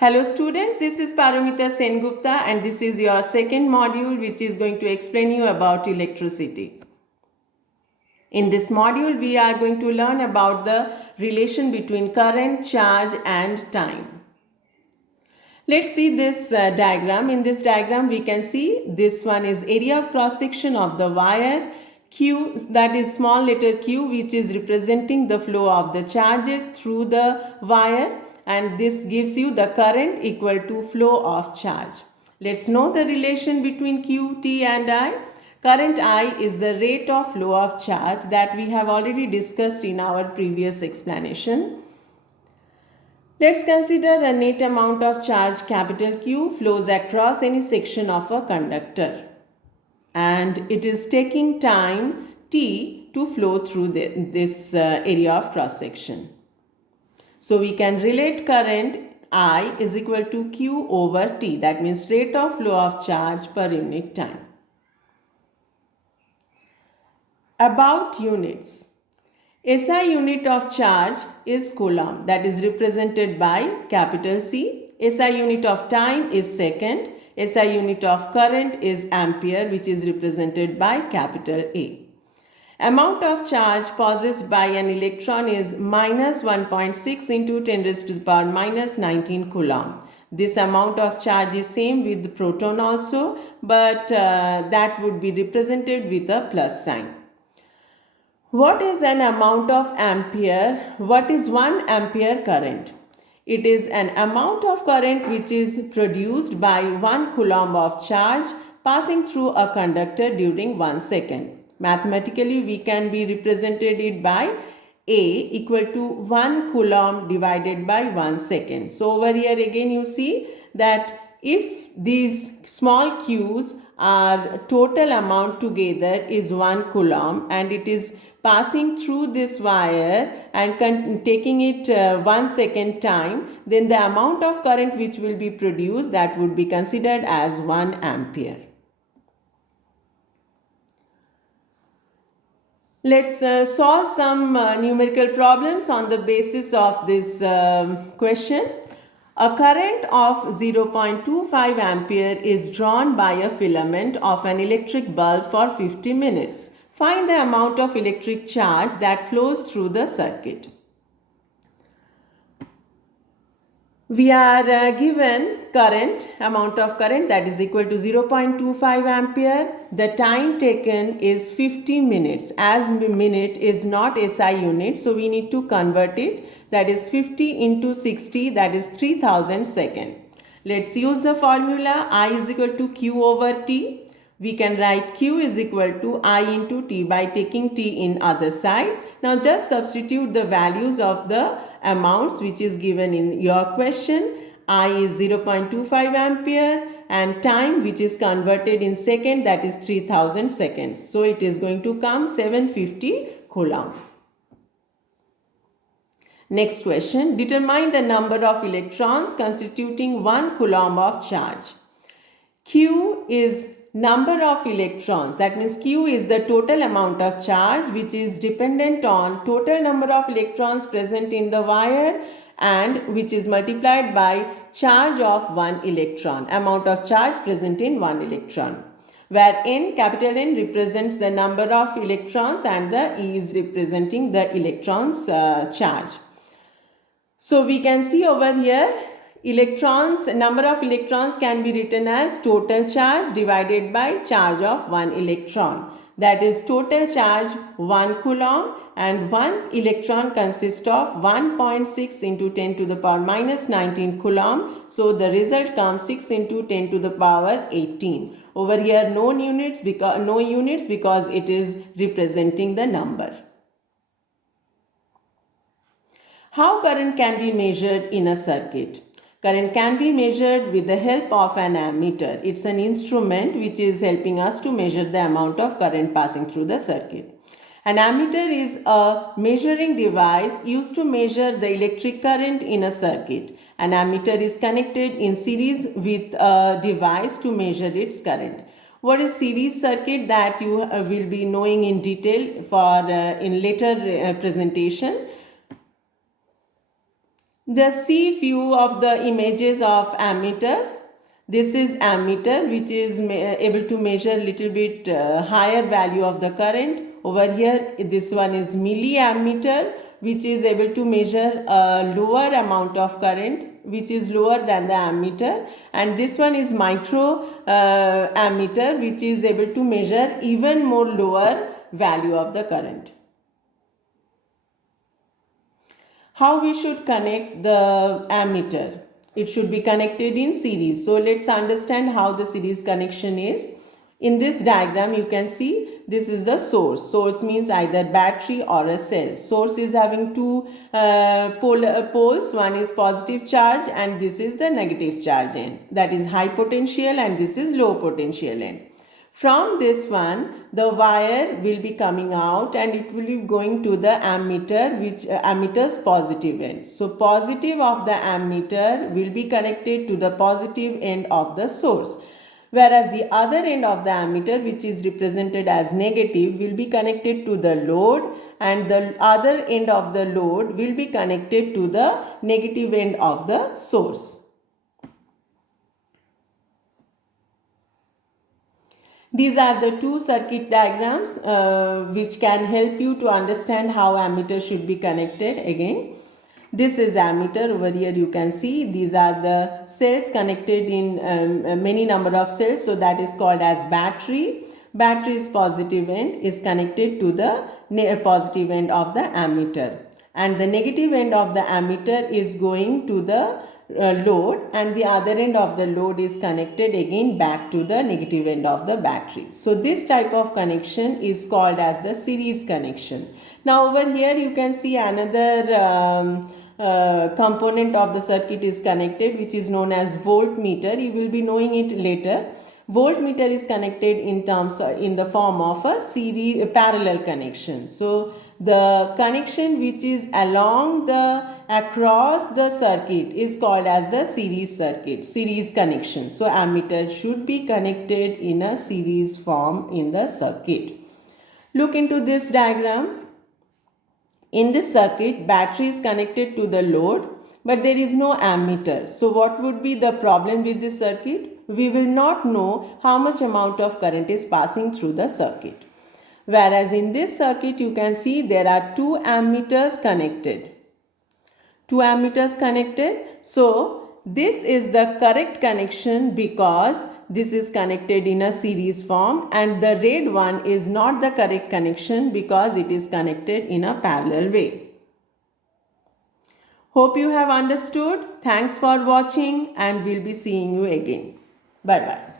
Hello students, this is Paramita Sengupta and this is your second module which is going to explain you about electricity. In this module, we are going to learn about the relation between current, charge and time. Let's see this diagram. In this diagram, we can see this one is area of cross section of the wire. Q, that is small letter q, which is representing the flow of the charges through the wire, and this gives you the current equal to flow of charge. Let's know the relation between q, t and I. Current I is the rate of flow of charge that we have already discussed in our previous explanation. Let's consider a net amount of charge capital Q flows across any section of a conductor, and it is taking time t to flow through this area of cross section. So we can relate current I is equal to Q over T, that means rate of flow of charge per unit time. About units. SI unit of charge is coulomb, that is represented by capital C. SI unit of time is second. SI unit of current is ampere, which is represented by capital A. Amount of charge possessed by an electron is minus 1.6 into 10 raised to the power minus 19 coulomb. This amount of charge is same with the proton also, but that would be represented with a plus sign. What is an amount of ampere? What is 1 ampere current? It is an amount of current which is produced by 1 coulomb of charge passing through a conductor during 1 second. Mathematically, we can be represented it by A equal to 1 coulomb divided by 1 second. So over here again you see that if these small q's are total amount together is 1 coulomb and it is passing through this wire and taking it 1 second time, then the amount of current which will be produced, that would be considered as 1 ampere. Let's solve some numerical problems on the basis of this question. A current of 0.25 ampere is drawn by a filament of an electric bulb for 50 minutes. Find the amount of electric charge that flows through the circuit. We are given current, amount of current that is equal to 0.25 ampere. The time taken is 50 minutes. As minute is not SI unit, so we need to convert it. That is 50 into 60, that is 3000 seconds. Let's use the formula I is equal to Q over T. We can write Q is equal to I into T by taking T in other side. Now just substitute the values of the amounts which is given in your question. I is 0.25 ampere and time which is converted in second, that is 3000 seconds. So it is going to come 750 coulomb. Next question. Determine the number of electrons constituting 1 coulomb of charge. Q is number of electrons, that means Q is the total amount of charge which is dependent on total number of electrons present in the wire and which is multiplied by charge of 1 electron, amount of charge present in 1 electron, where N, capital N represents the number of electrons and the E is representing the electrons charge. So we can see over here electrons, number of electrons can be written as total charge divided by charge of 1 electron. That is total charge 1 coulomb and 1 electron consists of 1.6 into 10 to the power minus 19 coulomb. So the result comes 6 into 10 to the power 18. Over here no units because it is representing the number. How current can be measured in a circuit? Current can be measured with the help of an ammeter. It's an instrument which is helping us to measure the amount of current passing through the circuit. An ammeter is a measuring device used to measure the electric current in a circuit. An ammeter is connected in series with a device to measure its current. What is series circuit, that you will be knowing in detail for in later presentation. Just see few of the images of ammeters. This is ammeter, which is able to measure little bit higher value of the current. Over here, this one is milliammeter, which is able to measure a lower amount of current, which is lower than the ammeter. And this one is micro ammeter, which is able to measure even more lower value of the current. How we should connect the ammeter? It should be connected in series. So let's understand how the series connection is. In this diagram, you can see this is the source. Source means either battery or a cell. Source is having two poles. One is positive charge and this is the negative charge end. That is high potential and this is low potential end. From this one, the wire will be coming out and it will be going to the ammeter, which ammeter's positive end. So positive of the ammeter will be connected to the positive end of the source. Whereas the other end of the ammeter, which is represented as negative, will be connected to the load, and the other end of the load will be connected to the negative end of the source. These are the two circuit diagrams which can help you to understand how ammeter should be connected. Again, this is ammeter. Over here you can see these are the cells connected in many number of cells. So that is called as battery. Battery's positive end is connected to the positive end of the ammeter. And the negative end of the ammeter is going to the load, and the other end of the load is connected again back to the negative end of the battery. So this type of connection is called as the series connection. Now over here you can see another component of the circuit is connected, which is known as voltmeter. You will be knowing it later. Voltmeter is connected in the form of a parallel connection. So the connection which is across the circuit is called as the series connection. So ammeter should be connected in a series form in the circuit. Look into this diagram. In this circuit, battery is connected to the load, but there is no ammeter. So what would be the problem with this circuit? We will not know how much amount of current is passing through the circuit. Whereas in this circuit, you can see there are two ammeters connected. So this is the correct connection because this is connected in a series form, and the red one is not the correct connection because it is connected in a parallel way. Hope you have understood. Thanks for watching and we'll be seeing you again. Bye bye.